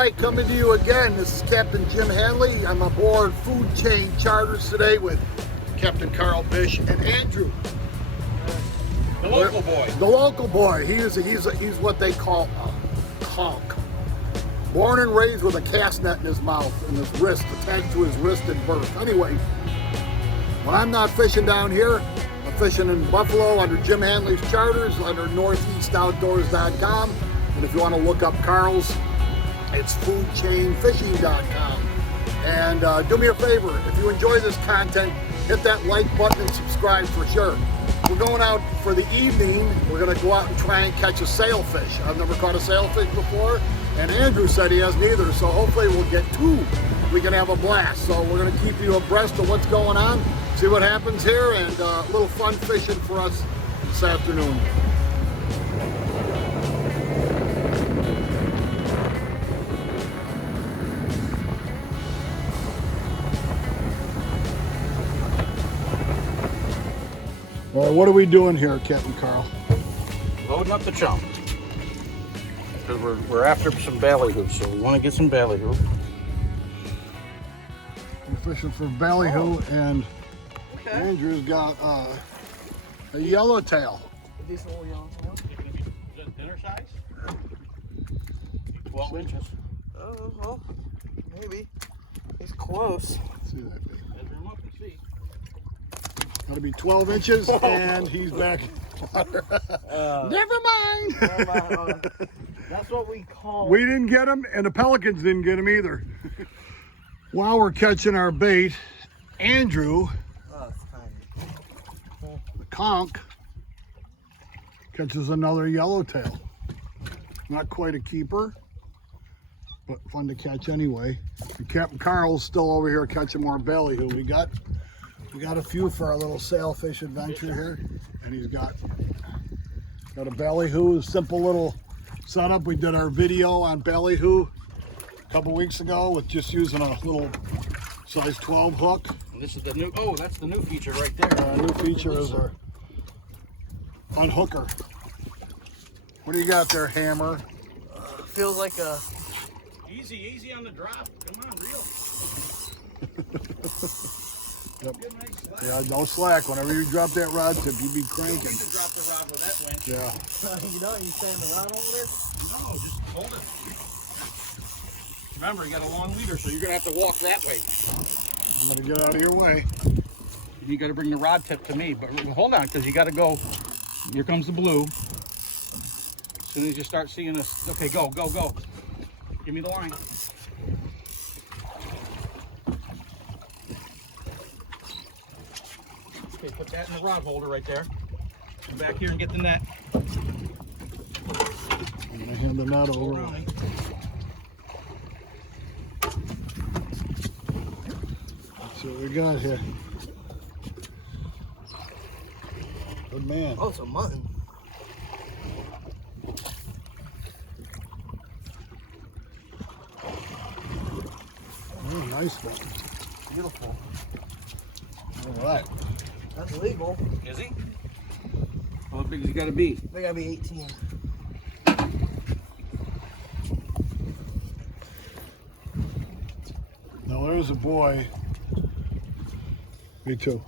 right, coming to you again. This is Captain Jim Hanley. I'm aboard Food Chain Charters today with Captain Carl Bish and Andrew. The local boy. The local boy. He's what they call a conch. Born and raised with a cast net in his mouth and his wrist, attached to his wrist at birth. Anyway, when I'm not fishing down here, I'm fishing in Buffalo under Jim Hanley's charters, under northeastoutdoors.com. And if you want to look up Carl's, it's foodchainfishing.com. And do me a favor, if you enjoy this content, hit that like button and subscribe for sure. We're going out for the evening. We're going to go out and try and catch a sailfish. I've never caught a sailfish before, and Andrew said he hasn't either, so hopefully we'll get two. We can have a blast. So we're going to keep you abreast of what's going on, see what happens here, and a little fun fishing for us this afternoon. Well, what are we doing here, Captain Carl? Loading up the chum. Because we're after some ballyhoo, so we want to get some ballyhoo. We're fishing for ballyhoo, and Andrew's got a yellowtail. A decent little yellowtail. Is it going to be dinner size? 12 inches. Oh, well, maybe. He's close. Let's see that big. Measure him up and see. Gotta be 12 inches, and he's back in the water. Never mind. That's what we call. We didn't get him, and the pelicans didn't get him either. While we're catching our bait, Andrew, It's tiny. the conch, catches another yellowtail. Not quite a keeper, but fun to catch anyway. And Captain Carl's still over here catching more ballyhoo. We got a few for our little sailfish adventure here, and he's got a ballyhoo, a simple little setup. We did our video on ballyhoo a couple weeks ago with just using a little size 12 hook. And this is the new, oh, that's the new feature right there. New feature is our unhooker. What do you got there, Hammer? Feels like a. Easy on the drop. Come on, reel. Yep. Yeah, no slack. Whenever you drop that rod tip, you be cranking. You need to drop the rod with that winch. Yeah. You stand the rod over there? No, just hold it. Remember, you got a long leader, so you're going to have to walk that way. I'm going to get out of your way. You got to bring the rod tip to me, but hold on, because you got to go. Here comes the blue. As soon as you start seeing this, okay, go. Give me the line. Okay, put that in the rod holder right there. Come back here and get the net. I'm going to hand the net Go over. around me. That's what we got here. Good man. Oh, it's a mutton. Oh, nice one. Beautiful. All right. That's legal. Is he? How big has he got to be? They gotta be 18. Now there's a boy. Me too.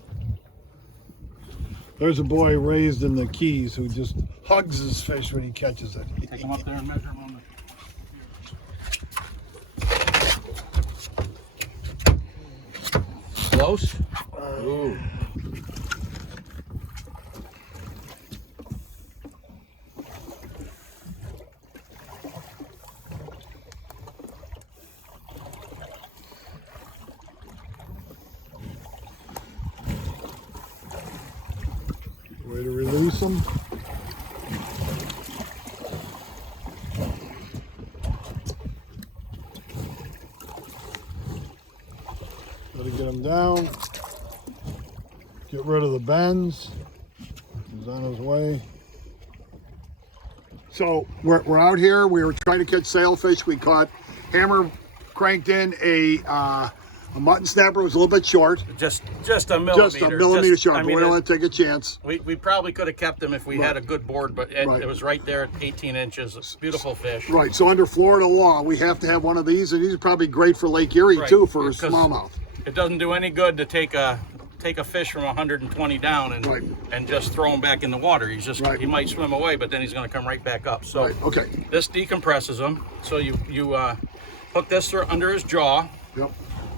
There's a boy raised in the Keys who just hugs his fish when he catches it. Take him up there and measure him on the... Close? Ooh. Way to release him. Gotta get him down. Get rid of the bends. He's on his way. So we're out here. We were trying to catch sailfish. We caught Hammer cranked in a A mutton snapper was a little bit short. Just a millimeter. Just a millimeter short, I but mean, we don't want to take a chance. we probably could have kept them if we Right. had a good board, but it, Right. it was right there at 18 inches. It's beautiful fish. Right, so under Florida law, we have to have one of these, and these are probably great for Lake Erie Right, too, for because smallmouth. It doesn't do any good to take a fish from 120 down and Right. and just throw him back in the water. He's just Right. he might swim away, but then he's going to come right back up. So Right, okay. this decompresses him. So you hook this under his jaw Yep,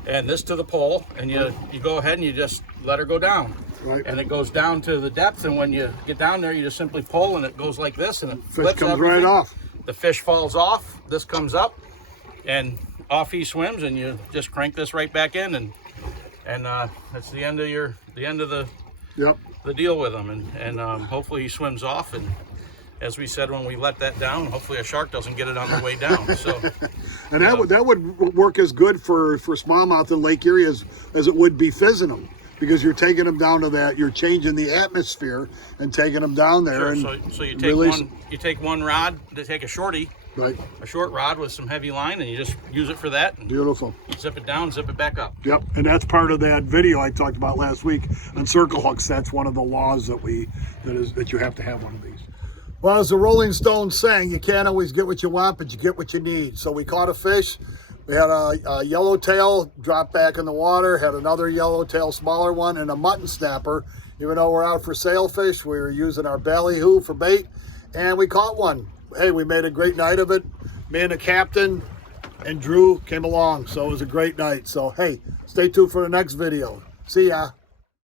and this to the pole, and you go ahead and you just let her go down. right. And it goes down to the depth, and when you get down there, you just simply pull, and it goes like this, and it Fish flips comes everything. right off. The fish falls off. This comes up, and off he swims, and you just crank this right back in, and that's the end of the Yep, deal with him, and hopefully he swims off. And as we said when we let that down, hopefully a shark doesn't get it on the way down. So and that would work as good for smallmouth in Lake Erie as it would be fizzing them, because you're taking them down to that. You're changing the atmosphere and taking them down there. sure, And so you take release you take one rod to take a shorty, right, a short rod with some heavy line, and you just use it for that, and beautiful. zip it down, zip it back up. Yep, and that's part of that video I talked about last week on circle hooks. That's one of the laws that you have to have one of these. Well, as the Rolling Stones sang, you can't always get what you want, but you get what you need. So we caught a fish. We had a yellowtail drop back in the water, had another yellowtail, smaller one, and a mutton snapper. Even though we're out for sailfish, we were using our ballyhoo for bait, and we caught one. Hey, we made a great night of it. Me and the captain and Drew came along, so it was a great night. So, hey, stay tuned for the next video. See ya.